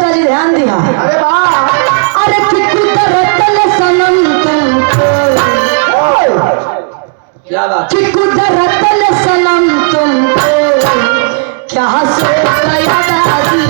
चाचा जी ध्यान दिया। अरे वाह, अरे चिक्कू दरअसल सनम तुमको, क्या बात, चिक्कू दरअसल सनम तुमको क्या सोच गया दादी।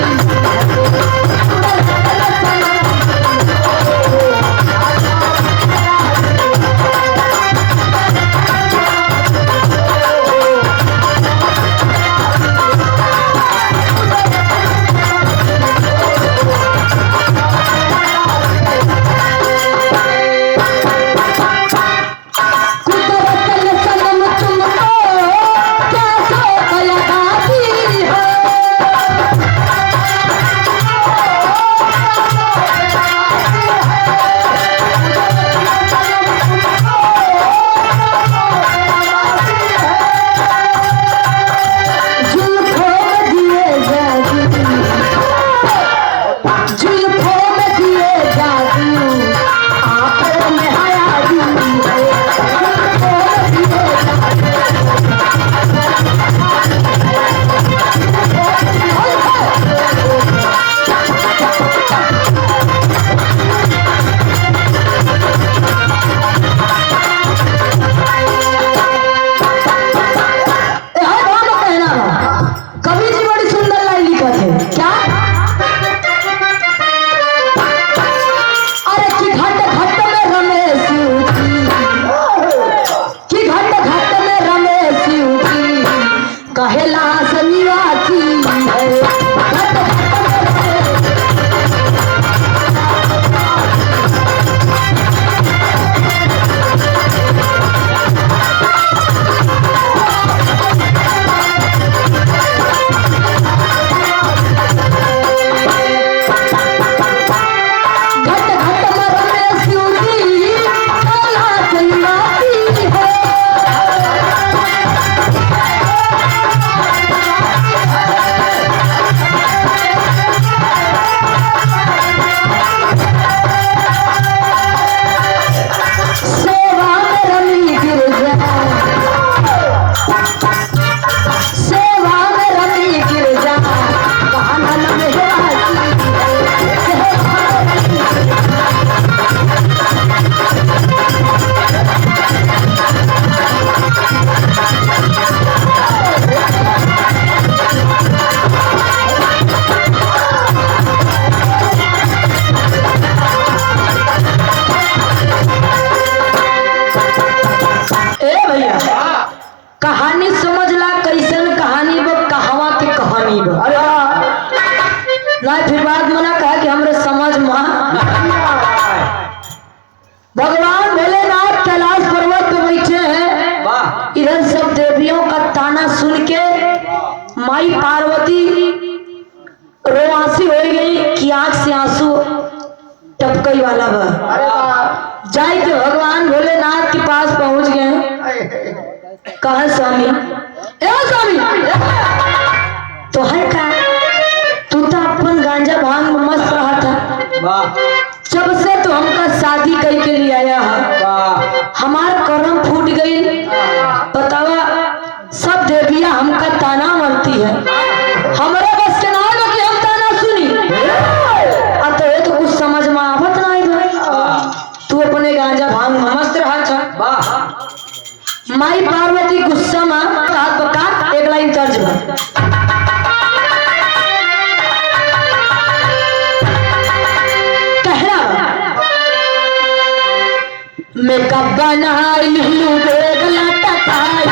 कहानी समझ ला कैसन कहानी बा, कहवा के कहानी बा। अरे ना फिर बात मना कहा कि हमरे समझ में भगवान भोलेनाथ कैलाश पर्वत पे बैठे हैं। वाह, इधर सब देवियों का ताना सुन के माई पार्वती रोआसी हो गई कि आंख से आंसू टपकई वाला बा। अरे वाह, जाए के भगवान भोलेनाथ के पास पहुंच गए। कहा स्वामी, ए स्वामी, तो है का तू तो अपन गांजा भांग में मस्त रहा था। वाह, जब से तो हमका शादी करके लिए आया है, वाह, हमार करम फूट गई। बतावा सब देविया हमका ताना मारती है, हमारे बस के ना होगा कि हम ताना सुनी। अतः तो कुछ समझ में आवत ना है। तू अपने गांजा भांग में मस्त रहा था। वाह, माई पार्वती गुस्सा में हाथ पका एक लाइन तर्ज में कहना मेकअप बनाई लुलू बेगला टकाई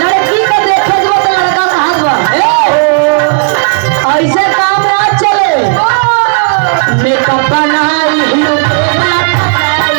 लड़की को देखे जो तो लड़का कहाँ बा ऐसे काम ना चले। मेकअप बनाई लुलू बेगला टकाई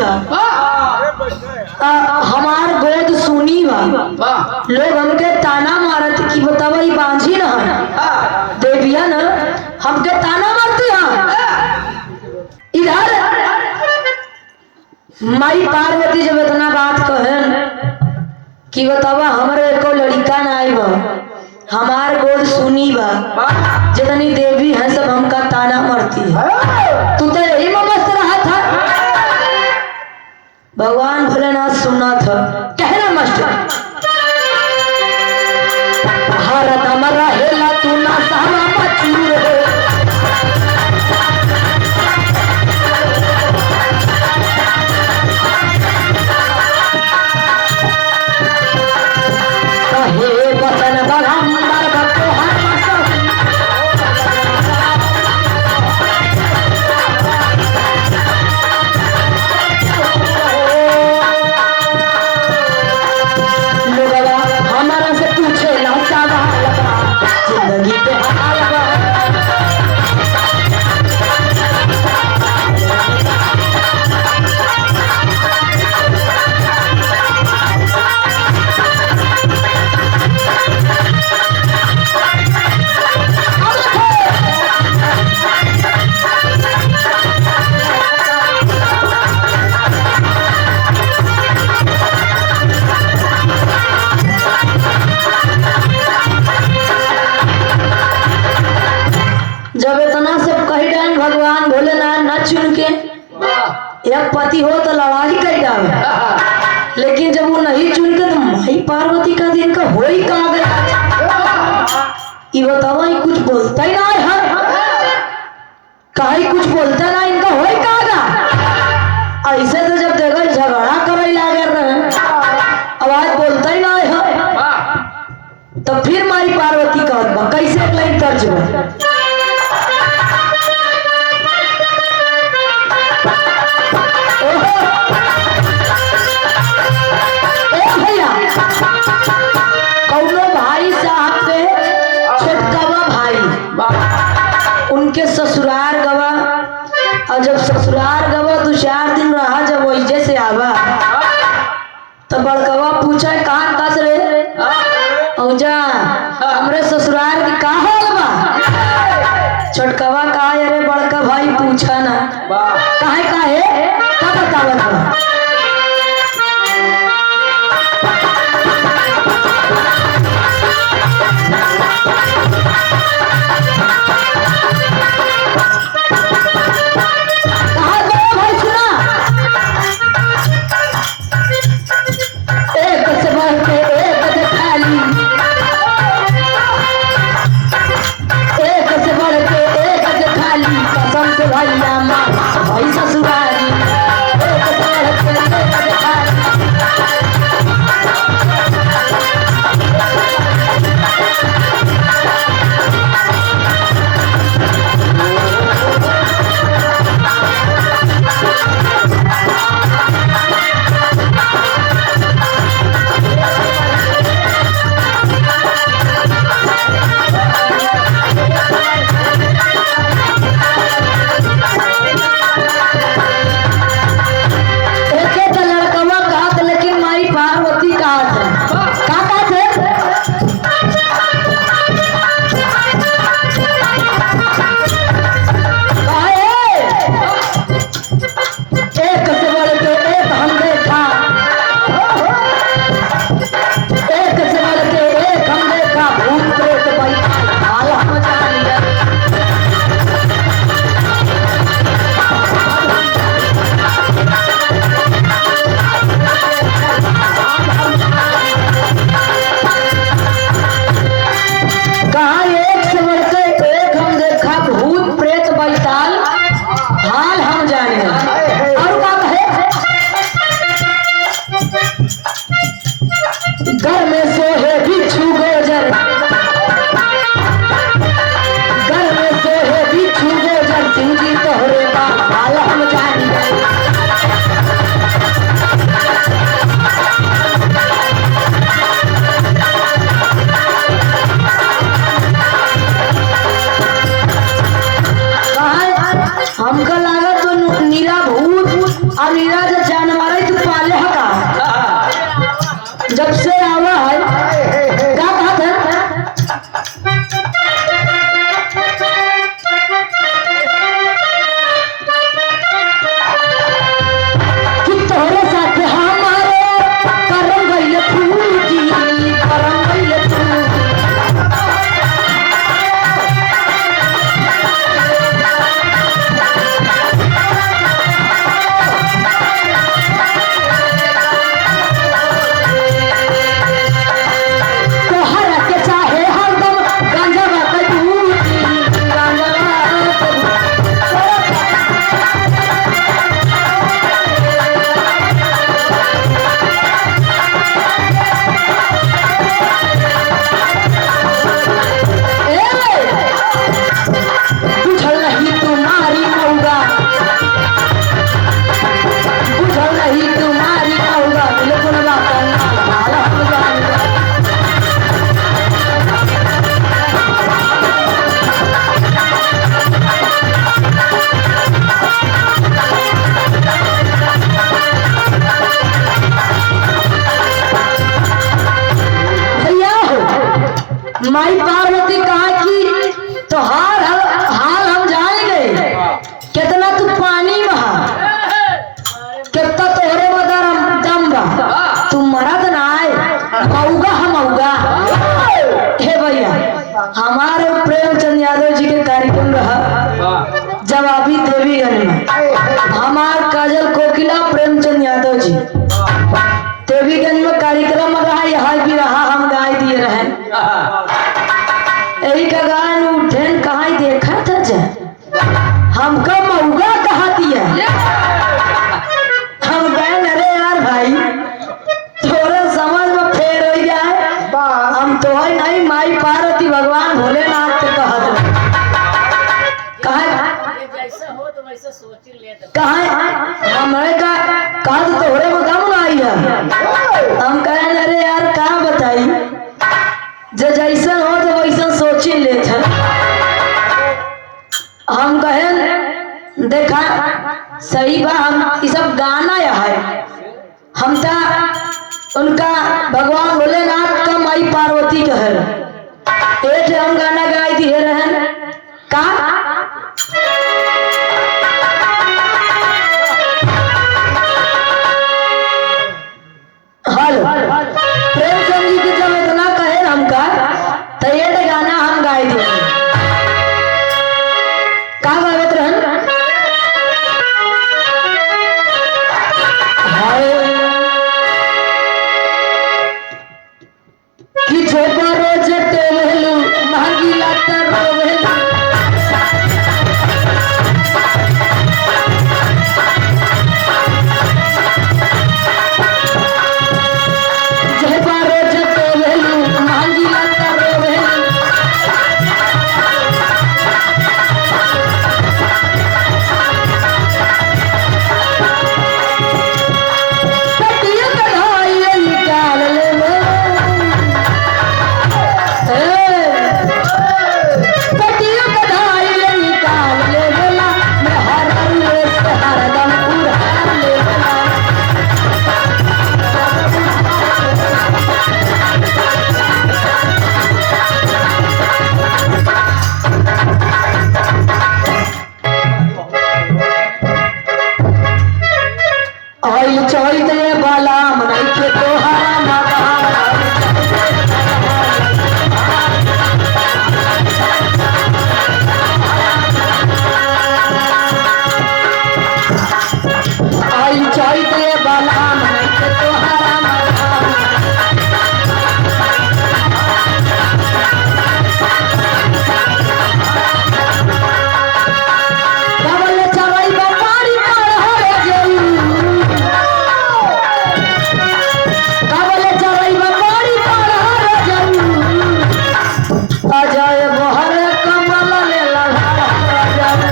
का हमार गोद सुनी बा लोग हमके ताना मारत कि बतावा ई बांझी ना देविया ना हमके ताना मारती है। इधर माई पार्वती जब इतना बात कहन कि बतावा हमारे को लड़का ना आई बा हमार गोद सुनी बा जितनी देवी है सब हमका ताना मारती है। तू तो यही में मस्त रहा था। भगवान भोलेनाथ सुनना था कहना मास्टर भारत हमारा हेला तू ना सारा मचूर हो कहे बचन बगंबर भक्तो हर हमारा से पूछे ना सवाल जिंदगी पे हाल बा जब इतना सब कही डाल भगवान भोलेनाथ न चुन के एक पति हो तो लड़ाई कर डाले लेकिन जब वो नहीं चुन के तो माई पार्वती का दिन का हो ही कहा गया। ये बतावा ये कुछ बोलता ही ना है कहीं कुछ बोलता ना इनका हो ही कहा गया। ऐसे तो जब देखो झगड़ा करे लागे रहे आवाज बोलता ही ना है तो फिर माई पार्वती का कैसे एक लाइन तर्ज में कौनो भाई साहब के छोटकावा भाई उनके ससुराल गवा और जब ससुराल गवा 2-4 दिन रहा जब वही से आवा तो बड़कवा पूछा कहाँ कस रे औजा हमरे ससुराल की का हाल बा छोटकवा कहा अरे बड़का भाई पूछा ना काहे तब बतावत बा भैया माँ कितना तोहरे मदर दम बा, तू मरद ना आए मऊगा हम मऊगा। हे भैया, हमारे प्रेमचंद यादव जी के कार्यक्रम रहा जवाबी देवीगंज में, हमार काजल कोकिला प्रेमचंद यादव जी देवीगंज में कार्यक्रम रहा, यहाँ भी रहा, हम गाय दिए रहे। यही का गान उठेन कहाँ देखा था जे हमका मऊगा कहा दिया। हम गए अरे यार भाई थोड़ा समझ में फेर हो जाए, हम तो है नहीं माई पार्वती भगवान भोलेनाथ के कहत कहा हमारे का कहा तो तोहरे में दम ना आई है। हम कहें अरे यार कहाँ बताई जो जैसा हो तो वैसा सोची लेते हैं। हम कहें देखा सही बा, हम ये सब गाना है, हम तो उनका भगवान भोलेनाथ का माई पार्वती कहे एक हम गाना गाई दिए रहे का हेलो प्रेमचंद जी की जब इतना कहे हमका तो ये गाना हम गाई दिए का गावत रहन कि छोटा रोज तेलू महंगी लाता रोवेलू छोटा रोज तेलू महंगी लाता रोवेलू पटिया कढ़ाई निकाल ले पटिया कढ़ाई निकाल ले बोला मैं हर रोज हर दम उड़ा ले बोला। आई चोई दे बाला मनाई के तोहारा माता आई चोई दे बाला मनाई के तोहारा माता कबल चवई बापारी पार हो जाऊ कबल चवई बापारी पार हो जाऊ अजय बहर कमल ले लगा जाऊ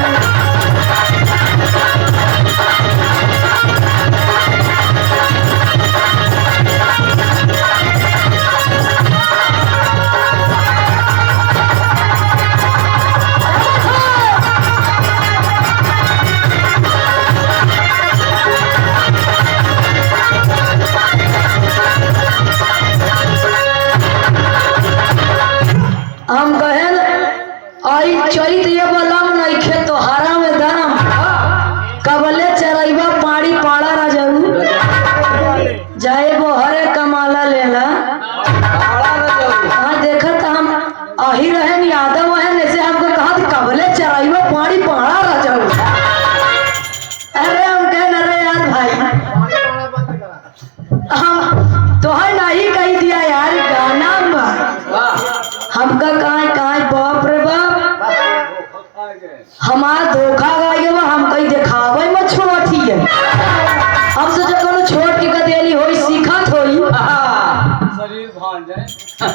हम कहें आई चरित ये बलम नहीं खे तोहारा में दम कबले चरैबा पाड़ी पाड़ा ना जरूर जाए वो हरे कमाला लेला। हाँ देखा था हम आही रहन यादव है जैसे हमको कहा था कबले चरैबा पाड़ी पाड़ा ना जरूर। अरे हम कहें अरे यार भाई हम तो है नहीं कही दिया यार गाना हमका कहाँ बाप रे बाप हमार धोखा गाय हम कहीं देखावे में छोटी है। हम सोचे कोनो छोट के कदेली होई सीखत होई शरीर भान जाए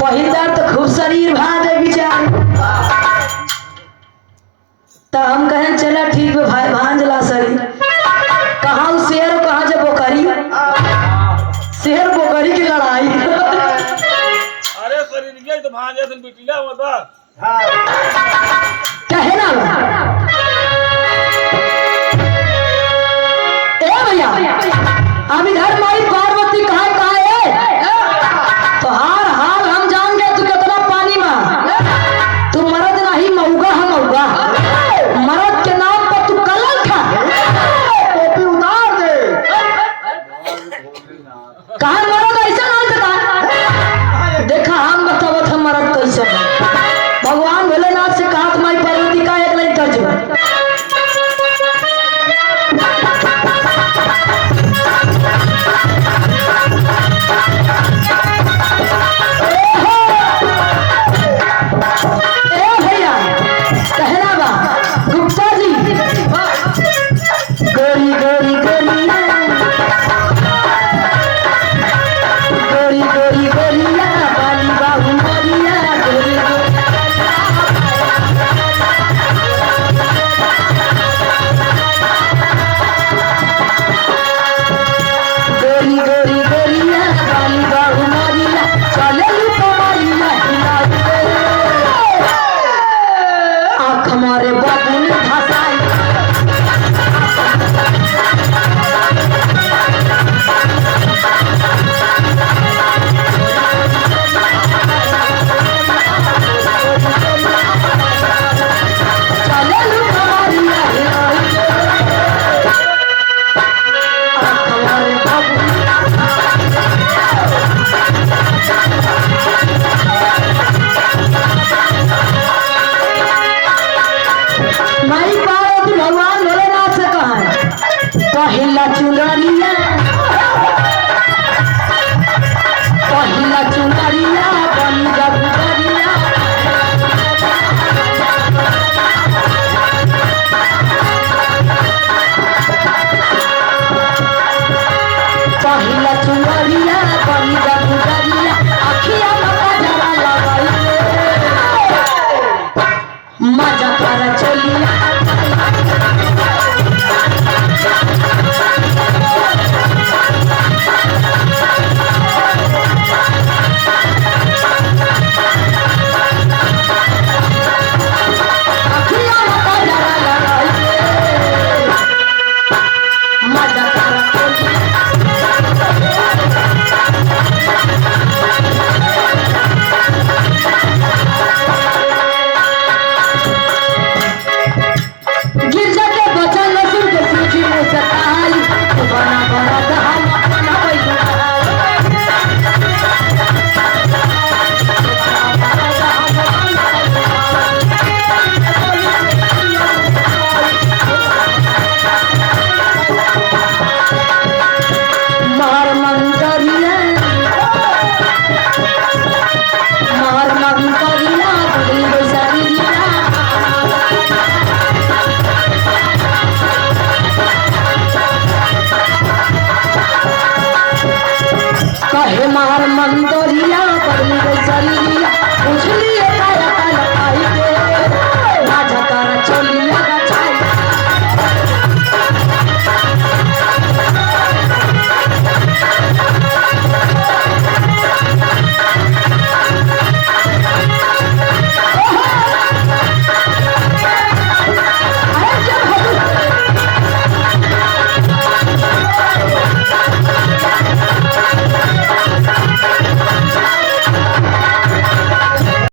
पहिलदार तो खूब शरीर भान जाए बिचार। तो हम कहें चला ठीक है भाई भांजला शरीर कहाँ शेर कहाँ जब बोकरी शेर बोकरी की लड़ाई अरे शरीर गया तो भान जाए बिटिया होता कहे ना ए भैया अब इधर माई पार्वती कहाँ है तो हार हाल हम जान गए तू कितना पानी में तू मरद नहीं मऊगा हम मऊगा मरद के नाम पर तू कलंक है टोपी उतार दे ए भैया कहना बा गुप्ता जी गोरी गोरी गोरिया गोरी गोरी गोरिया बाली बाबू गोरिया गोरी गोरी गोरी गोरिया बाली बाबू गोरिया चले कमारिया आँख हमारे बाबू ने फंसाई चले कमारिया आँख हमारे बाबू